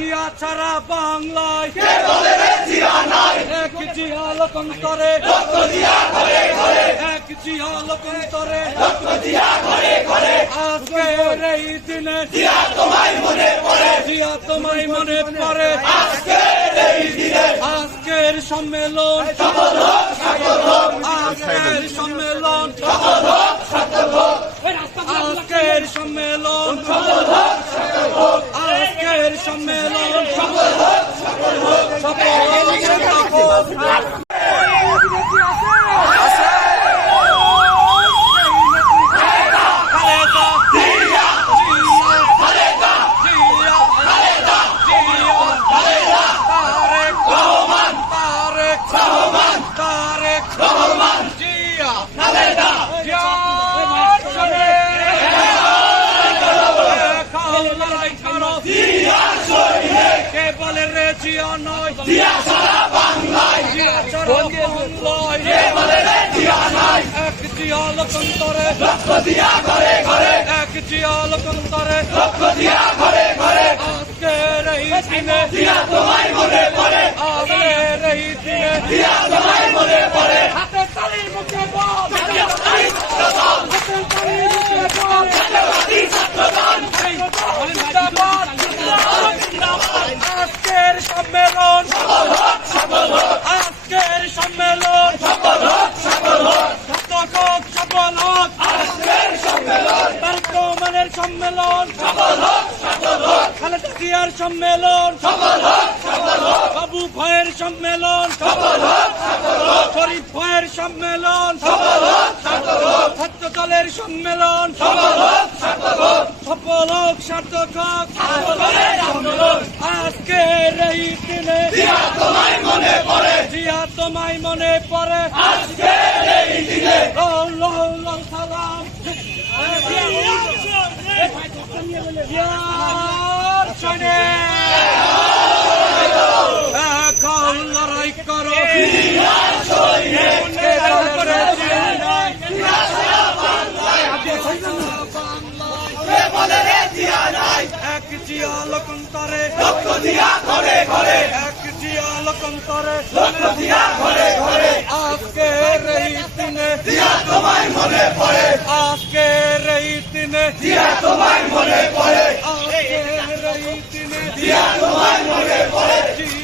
জিয়া ছাড়া বাংলায়। কে বলে রে জিয়া নাই? এক জিয়া লোকন্তরে। রক্ত দিয়া ঘরে ঘরে। এক জিয়া লোকন্তরে। রক্ত দিয়া ঘরে ঘরে। আজকের এই দিনে জিয়া তোমায় মনে পড়ে। জিয়া তোমায় মনে পড়ে। আজকের এই দিনে। আজকের সম্মেলন। সফল হোক সফল হোক। আজকের সম্মেলন। সম্মেলন। সফল হোক সফল হোক সফল সফল খালেদা জিয়া জিয়া খালেদা জিয়া খালেদা জিয়া খালেদা তারেক রহমান তারেক রহমান তারেক রহমান জিয়া খালেদা জিয়া চলে খাও লড়াই করো জিয়া শহীদে কে বলে রে জিয়া নয় জিয়া সারা বাংলায় জিয়া চরম বাংলায় কে বলে রে জিয়া নাই এক জিয়া লোকন্তরে তোমায় মনে পড়ে আজকের এই দিনে তোমায় মনে পড়ে হাতে তালির মুখে বল জাতীয়তাবাদী ছাত্রদল হাতে তালির মুখে বল জাতীয়তাবাদী ছাত্রদল জিন্দাবাদ, জিন্দাবাদ। আজকের সম্মেলন সফল হোক সফল হোক আজকের সম্মেলন সফল হোক সফল হোক সতর্ক সফল হোক আজকের সম্মেলন বর্তমানের সম্মেলন সফল হোক সফল হোক। খালেদা জিয়ার সম্মেলন সফল হোক সফল হোক। বাবু ভয়ের সম্মেলন সফল হোক সফল হোক। শরীফ ভয়ের সম্মেলন সফল হোক সফল হোক। ছাত্র দলের সম্মেলন সফল হোক সফল হোক। সফল হোক সার্থক হোক। আজকের এই দিনে জিয়া তোমায় মনে পড়ে। জিয়া তোমায় মনে পড়ে। আজকের এই দিনে। লও, লও, সালাম। জিয়ার সনে এখন লড়াই করো জিয়ার শহীদে কে বলে রে জিয়া নাই এক জিয়া লোকন্তরে। লক্ষ দিয়া ঘরে ঘরে। এক দিয়া লোকন্তরে। লক্ষ দিয়া ঘরে ঘরে। আজকে রই তিনে দিয়া তোমায় মনে পড়ে। আজকে রই তিনে দিয়া তোমায় মনে পড়ে। আজকে রই তিনে দিয়া তোমায় মনে জিয়া